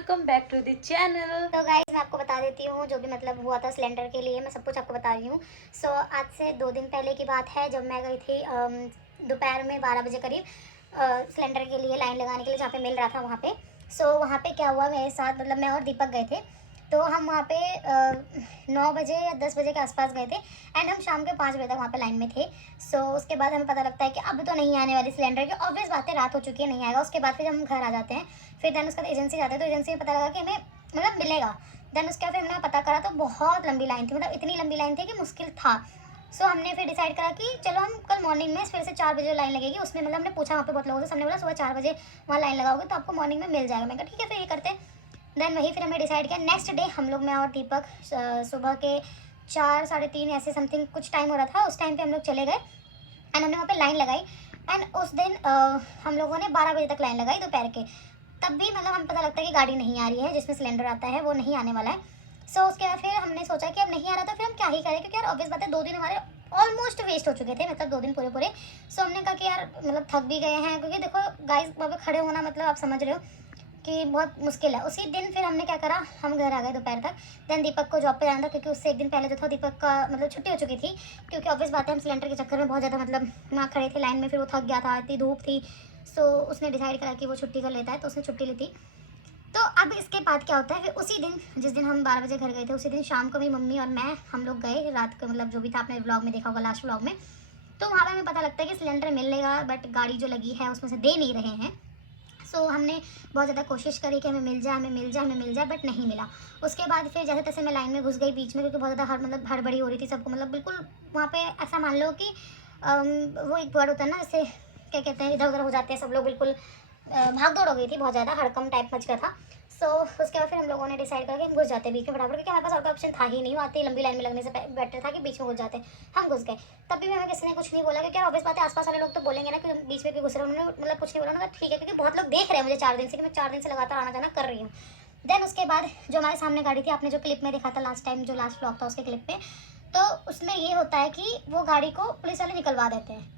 Welcome back to the channel. तो guys मैं आपको बता देती हूँ जो भी मतलब हुआ था सिलेंडर के लिए, मैं सब कुछ आपको बता रही हूँ। आज से 2 दिन पहले की बात है, जब मैं गई थी दोपहर में 12 बजे करीब सिलेंडर के लिए लाइन लगाने के लिए, जहाँ पे मिल रहा था वहाँ पे। वहाँ पे क्या हुआ मेरे साथ, मतलब मैं और दीपक गए थे। तो हम वहाँ पे 9 बजे या 10 बजे के आसपास गए थे एंड हम शाम के 5 बजे तक वहाँ पे लाइन में थे। उसके बाद हमें पता लगता है कि अब तो नहीं आने वाली सिलेंडर की, ऑब्वियस बात है, रात हो चुकी है, नहीं आएगा। उसके बाद फिर हम घर आ जाते हैं, फिर देन उसके बाद एजेंसी जाते हैं, तो एजेंसी में पता लगा कि हमें मतलब मिलेगा। देन उसके बाद फिर हमने पता करा तो बहुत लंबी लाइन थी, मतलब इतनी लंबी लाइन थी कि मुश्किल था। हमने फिर डिसाइड करा कि चलो हम कल मॉर्निंग में फिर से 4 बजे लाइन लगेगी। उसमें मतलब हमने पूछा वहाँ पे बहुत लोगों से, हमने बोला सुबह 4 बजे वहाँ लाइन लगाओगे तो आपको मॉर्निंग में मिल जाएगा। मैं कहा ठीक है, फिर ये करते हैं। देन वही फिर हमने डिसाइड किया। नेक्स्ट डे हम लोग, मैं और दीपक, सुबह के 4 साढ़े 3 ऐसे समथिंग कुछ टाइम हो रहा था, उस टाइम पे हम लोग चले गए एंड हमने वहाँ पे लाइन लगाई। एंड उस दिन हम लोगों ने 12 बजे तक लाइन लगाई दोपहर के। तब भी मतलब हमें पता लगता है कि गाड़ी नहीं आ रही है, जिसमें सिलेंडर आता है वो नहीं आने वाला है। उसके बाद फिर हमने सोचा कि अब नहीं आ रहा था, फिर हम क्या ही करें, क्योंकि यार ऑब्वियस बात है 2 दिन हमारे ऑलमोस्ट वेस्ट हो चुके थे, मतलब 2 दिन पूरे पूरे। हमने कहा कि यार मतलब थक भी गए हैं, क्योंकि देखो गाइस वहाँ पे खड़े होना मतलब आप समझ रहे हो कि बहुत मुश्किल है। उसी दिन फिर हमने क्या करा, हम घर आ गए दोपहर तक। देन दीपक को जॉब पे जाना था, क्योंकि उससे एक दिन पहले जो था दीपक का मतलब छुट्टी हो चुकी थी, क्योंकि ऑब्वियस बात है हम सिलेंडर के चक्कर में बहुत ज़्यादा मतलब वहाँ खड़े थे लाइन में, फिर वो थक गया था, इतनी धूप थी। उसने डिसाइड करा कि वो छुट्टी कर लेता है, तो उसने छुट्टी ली थी। तो अब इसके बाद क्या होता है, फिर उसी दिन जिस दिन हम 12 बजे घर गए थे, उसी दिन शाम को भी मम्मी और मैं हम लोग गए रात को, मतलब जो भी था आपने व्लॉग में देखा होगा, लास्ट व्लॉग में। तो वहाँ पर हमें पता लगता है कि सिलेंडर मिलेगा, बट गाड़ी जो लगी है उसमें से दे नहीं रहे हैं। हमने बहुत ज़्यादा कोशिश करी कि हमें मिल जाए, हमें मिल जाए, हमें मिल जाए, बट नहीं मिला। उसके बाद फिर जैसे तैसे मैं लाइन में घुस गई बीच में, क्योंकि बहुत ज़्यादा मतलब हड़बड़ी हो रही थी सबको, मतलब बिल्कुल वहाँ पे ऐसा मान लो कि वो एक वर्ड होता है ना, जैसे क्या कहते हैं, इधर उधर हो जाते हैं सब लोग, बिल्कुल भाग दौड़ हो गई थी, बहुत ज़्यादा हड़कम टाइप मच गया था। उसके बाद फिर हम लोगों ने डिसाइड करा कि हम घुस जाते बीच में फटाफट, क्योंकि हमारे पास और कोई ऑप्शन था ही नहीं। वो आते ही लंबी लाइन में लगने से बेटर था कि बीच में घुस जाते। हम घुस गए, तब भी हमें किसी ने कुछ नहीं बोला, क्योंकि ऑब्वियस बात है आसपास वाले लोग तो बोलेंगे ना कि बीच में क्यों घुस रहे हो। उन्होंने मतलब कुछ नहीं बोला, उन्होंने ठीक है, क्योंकि बहुत लोग देख रहे हैं मुझे 4 दिन से कि मैं 4 दिन से लगातार आना जाना कर रही हूँ। देन उसके बाद जो हमारे सामने गाड़ी थी, आपने जो क्लिप में देखा था लास्ट टाइम, जो लास्ट ब्लॉग था उसके क्लिप पे, तो उसमें ये होता है कि वो गाड़ी को पुलिस वाले निकलवा देते हैं।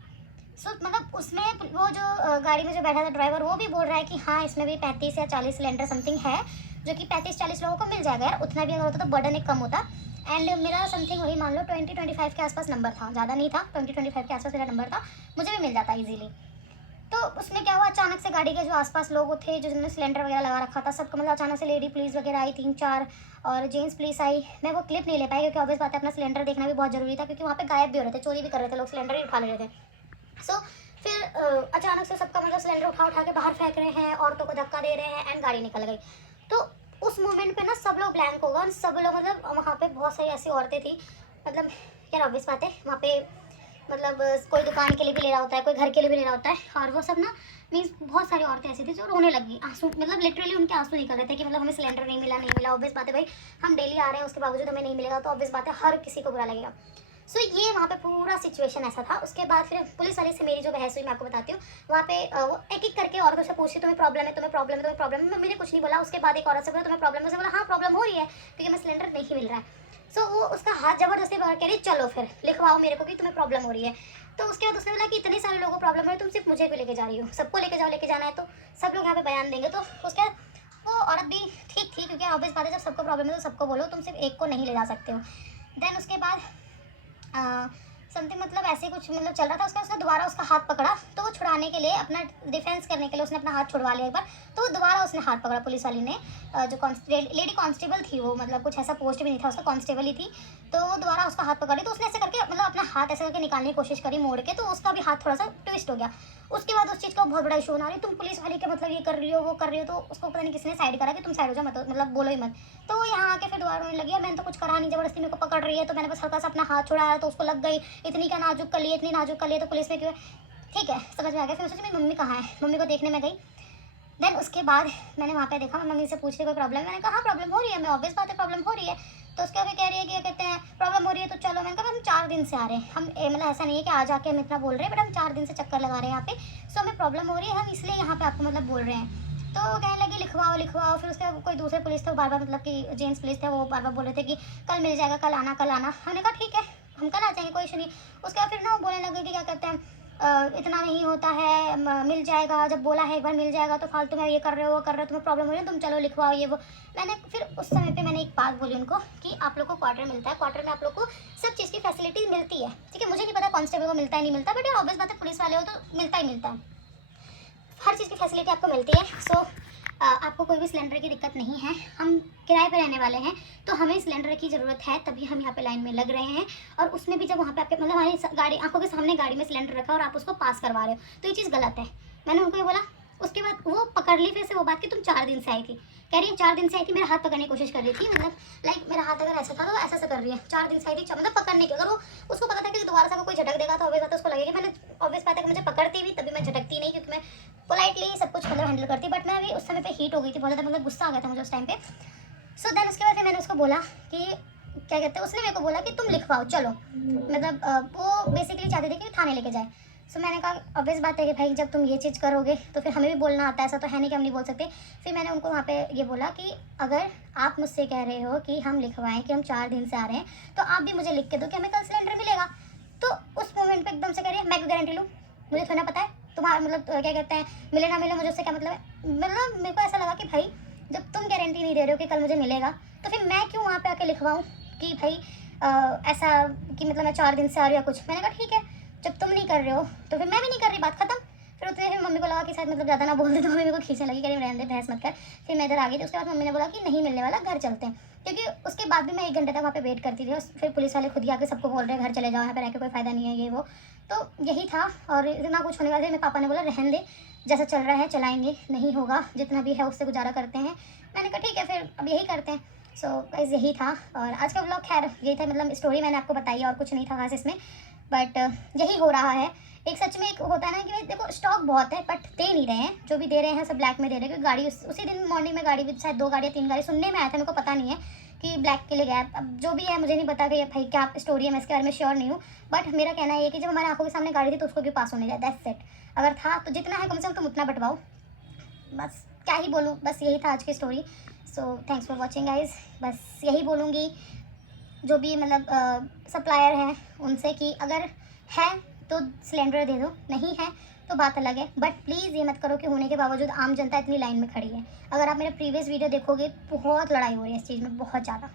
मतलब उसमें वो जो गाड़ी में जो बैठा था ड्राइवर, वो भी बोल रहा है कि हाँ इसमें भी 35 या 40 सिलेंडर समथिंग है, जो कि 35-40 लोगों को मिल जाएगा। यार उतना भी अगर होता तो बर्डन एक कम होता। एंड मेरा समथिंग वही मान लो 20-25 के आसपास नंबर था, ज़्यादा नहीं था, 20-25 के आसपास मेरा नंबर था, मुझे भी मिल जाता ईजिली। तो उसमें क्या हुआ, अचानक से गाड़ी के जो आसपास लोग थे, जिन्होंने सिलेंडर वगैरह लगा रखा था, सबको मतलब अचानक से लेडी पुलिस वगैरह आई 3-4, और जेंट्स पुलिस आई। मैं वो क्लिप नहीं ले पाई, क्योंकि ऑब्वियस बात है अपना सिलेंडर देखना भी बहुत ज़रूरी था, क्योंकि वहाँ पे गायब भी हो रहे थे, चोरी भी कर रहे थे लोग, सिलेंडर ही उठा ले रहे थे। फिर अचानक से सबका मतलब सिलेंडर उठा उठा के बाहर फेंक रहे हैं, औरतों को धक्का दे रहे हैं एंड गाड़ी निकल गई। तो उस मोमेंट पे ना सब लोग ब्लैंक हो गए, सब लोग मतलब वहाँ पे बहुत सारी ऐसी औरतें थी, मतलब यार ऑब्वियस बात है वहाँ पे मतलब कोई दुकान के लिए भी ले रहा होता है, कोई घर के लिए भी ले रहा होता है, और वो सब ना मीन्स बहुत सारी औरतें ऐसी थी जो रोने लगी, आंसू मतलब लिटरली उनके आंसू निकल रहे थे कि मतलब हमें सिलेंडर नहीं मिला, नहीं मिला। ऑब्वियस बात है भाई, हम डेली आ रहे हैं, उसके बावजूद हमें नहीं मिलेगा, तो ऑब्वियस बात है हर किसी को बुरा लगेगा। ये वहाँ पे पूरा सिचुएशन ऐसा था। उसके बाद फिर पुलिस वाले से मेरी जो बहस हुई, मैं आपको बताती हूँ। वहाँ पे वो एक एक करके औरतों से पूछती, तुम्हें प्रॉब्लम है, तुम्हें प्रॉब्लम है, तुम्हें प्रॉब्लम है। मम्मी ने कुछ नहीं बोला। उसके बाद एक औरत से बोला तुम्हें प्रॉब्लम है, उसे बोला हाँ प्रॉब्लम हो रही है, क्योंकि हमें सिलेंडर नहीं मिल रहा है। वो उसका हाथ जबरदस्ती पकड़ के, चलो फिर लिखवाओ मेरे को कि तुम्हें प्रॉब्लम हो रही है। तो उसके बाद उसने बोला कि इतने सारे लोगों को प्रॉब्लम है, तुम सिर्फ मुझे क्यों लेके जा रही हो, सबको लेके जाओ, लेके जाना है तो सब लोग यहाँ पे बयान देंगे। तो उसके बाद वो औरत भी ठीक थी, क्योंकि ऑब्वियस बात है जब सबको प्रॉब्लम है तो सबको बोलो, तुम सिर्फ एक को नहीं ले जा सकते हो। देन उसके बाद समथिंग मतलब ऐसे कुछ मतलब चल रहा था। उसने दोबारा उसका हाथ पकड़ा, तो वो छुड़ाने के लिए, अपना डिफेंस करने के लिए उसने अपना हाथ छुड़वा लिया एक बार। तो दोबारा उसने हाथ पकड़ा पुलिस वाली ने, जो लेडी कांस्टेबल थी, वो मतलब कुछ ऐसा पोस्ट भी नहीं था उसका, कांस्टेबल ही थी। तो वो दोबारा उसका हाथ पकड़ी, तो उसने ऐसे करके मतलब अपना हाथ ऐसे करके निकालने की कोशिश करी मोड़ के, तो उसका भी हाथ थोड़ा सा ट्विस्ट हो गया। उसके बाद उस चीज़ का बहुत बड़ा इशू होना, तुम पुलिस वाली के मतलब ये कर रही हो, वो कर रही हो। तो उसको पता नहीं किसने साइड करा कि तुम साइड हो जाओ, मतलब बोलो ही मत। तो वो यहाँ आके फिर दोबारा रोने लगी, मैंने तो कुछ करा नहीं, जबरदस्ती मेरे को पकड़ रही है, तो मैंने बस हल्का सा अपना हाथ छुड़ाया तो उसको लग गई। इतनी क्या नाजुक कर लिए, इतनी नाजुक कर लिए, तो पुलिस में क्यों है, ठीक है समझ में आ गया। फिर सोचा मेरी मम्मी कहाँ है, मम्मी को देखने में गई। देन उसके बाद मैंने वहाँ पे देखा, मैं मम्मी से पूछ रही कोई प्रॉब्लम है, मैंने कहा हाँ प्रॉब्लम हो रही है, मैं ऑब्वियस बात है प्रॉब्लम हो रही है। तो उसके आगे कह रही है कि कहते हैं प्रॉब्लम हो रही है तो चलो। मैंने कहा हम 4 दिन से आ रहे हैं, हम मतलब ऐसा नहीं है कि आज आके हम इतना बोल रहे हैं, बट हम 4 दिन से चक्कर लगा रहे हैं यहाँ पे, हमें प्रॉब्लम हो रही है, हम इसलिए यहाँ पे आपको मतलब बोल रहे हैं। तो वो कहने लगी लिखवाओ लिखवाओ। फिर उसके कोई दूसरे पुलिस थे, वो बार बार मतलब कि जेंट्स पुलिस थे, वो बार बार बोल रहे थे कि कल मिल जाएगा, कल आना कल आना। हमने कहा ठीक है हम कल आ जाएंगे, कोई इशू नहीं। उसके बाद फिर ना वो बोलने लगे कि क्या कहते हैं इतना नहीं होता है, मिल जाएगा, जब बोला है एक बार मिल जाएगा तो फालतू में ये कर रहे हो वो कर रहे हो, तुम्हें प्रॉब्लम हो रही है, तुम चलो लिखवाओ ये वो। मैंने फिर उस समय पे मैंने एक बात बोली उनको कि आप लोग को क्वार्टर मिलता है, क्वार्टर में आप लोग को सब चीज़ की फैसिलिटीज़ मिलती है, ठीक है। मुझे नहीं पता कांस्टेबल को मिलता है नहीं मिलता, बट ये ऑब्वियस बात है, पुलिस वाले हो तो मिलता ही मिलता है, हर चीज़ की फैसिलिटी आपको मिलती है। सो आपको कोई भी सिलेंडर की दिक्कत नहीं है। हम किराए पर रहने वाले हैं तो हमें सिलेंडर की ज़रूरत है, तभी हम यहाँ पे लाइन में लग रहे हैं। और उसमें भी जब वहाँ पे आपके मतलब हमारी गाड़ी आंखों के सामने गाड़ी में सिलेंडर रखा और आप उसको पास करवा रहे हो, तो ये चीज़ गलत है। मैंने उनको ये बोला। उसके बाद वो पकड़ ली फिर से वो बात कि तुम 4 दिन से आई थी। कह रही है 4 दिन से आई थी, मेरा हाथ पकड़ने की कोशिश कर रही थी, मतलब लाइक मेरा हाथ अगर ऐसा था तो ऐसा कर रही है। 4 दिन से आई थी मतलब पकड़ने की। अगर वो उसको पता था कि दोबारा से कोई झटक देगा तो ऑब्वियस बात है उसको लगेगी। मैंने ऑब्वियस बात है कि मुझे पकड़ती भी तभी मैं झटकती नहीं, क्योंकि मैं पोलाइटली सब कुछ मतलब हैंडल करती। बट मैं अभी उस समय पे हीट हो गई थी बहुत ज़्यादा, मतलब गुस्सा आ गया था मुझे उस टाइम पे। सो देन उसके बाद फिर मैंने उसको बोला कि क्या कहते हैं, उसने मेरे को बोला कि तुम लिखवाओ चलो, मतलब वो बेसिकली चाहते थे कि थाने लेके जाए। सो मैंने कहा ऑब्वियस बात है कि भाई जब तुम ये चीज़ करोगे तो फिर हमें भी बोलना आता है, ऐसा तो है नहीं कि हम नहीं बोल सकते। फिर मैंने उनको वहाँ पे ये बोला कि अगर आप मुझसे कह रहे हो कि हम लिखवाएं कि हम 4 दिन से आ रहे हैं, तो आप भी मुझे लिख के दो कि हमें कल सिलेंडर मिलेगा। तो उस मोमेंट पे एकदम से कह रही है मैं गारंटी लूँ, मुझे थोड़ा पता है तुम्हारा मतलब क्या कहते हैं मिले ना मिले मुझे उससे क्या मतलब है। मतलब मेरे को ऐसा लगा कि भाई जब तुम गारंटी नहीं दे रहे हो कि कल मुझे मिलेगा तो फिर मैं क्यों वहाँ पे आके लिखवाऊँ कि भाई ऐसा कि मतलब मैं 4 दिन से आ रही हूँ या कुछ। मैंने कहा ठीक है, जब तुम नहीं कर रहे हो तो फिर मैं भी नहीं कर रही, बात खत्म। फिर उतने फिर मम्मी को लगा कि शायद मतलब ज़्यादा ना बोल दे, तो मम्मी को खींचने लगी, कह रही रहने दे बहस मत कर। फिर मैं इधर आ गई थी। उसके बाद मम्मी ने बोला कि नहीं मिलने वाला, घर चलते हैं। क्योंकि उसके बाद भी मैं 1 घंटे तक वहाँ पे वेट करती थी। फिर पुलिस वाले खुद ही आके सबको बोल रहे हैं घर चले जाओ, यहाँ पे रह के कोई फ़ायदा नहीं है ये वो। तो यही था। और इतना कुछ होने वाला है, मेरे पापा ने बोला रहने दे, जैसा चल रहा है चलाएंगे, नहीं होगा जितना भी है उससे गुजारा करते हैं। मैंने कहा ठीक है फिर अब यही करते हैं। सो गाइस यही था। और आज का व्लॉग खैर यही था, मतलब स्टोरी मैंने आपको बताई और कुछ नहीं था खास इसमें। बट यही हो रहा है। एक सच में एक होता है ना कि भाई देखो स्टॉक बहुत है बट दे नहीं रहे हैं, जो भी दे रहे हैं सब ब्लैक में दे रहे हैं। क्योंकि गाड़ी उसी दिन मॉर्निंग में गाड़ी भी शायद 2 गाड़ी या 3 गाड़ी सुनने में आया था, मेरे को पता नहीं है कि ब्लैक के लिए गया। अब जो भी है मुझे नहीं पता कि भाई क्या स्टोरी है, मैं इसके बारे में श्योर नहीं हूँ। बट मेरा कहना है कि जब हमारे आंखों के सामने गाड़ी थी तो उसको क्यों पास होने जाए, दैट्स इट। अगर था तो जितना है कम से कम तुम उतना बंटवाओ, बस क्या ही बोलूँ, बस यही था आज की story. So thanks for watching guys. बस यही बोलूँगी जो भी मतलब सप्लायर हैं उनसे कि अगर है तो सिलेंडर दे दो, नहीं है तो बात अलग है। बट प्लीज़ ये मत करो कि होने के बावजूद आम जनता इतनी लाइन में खड़ी है। अगर आप मेरा प्रीवियस वीडियो देखोगे बहुत लड़ाई हो रही है इस चीज़ में, बहुत ज़्यादा।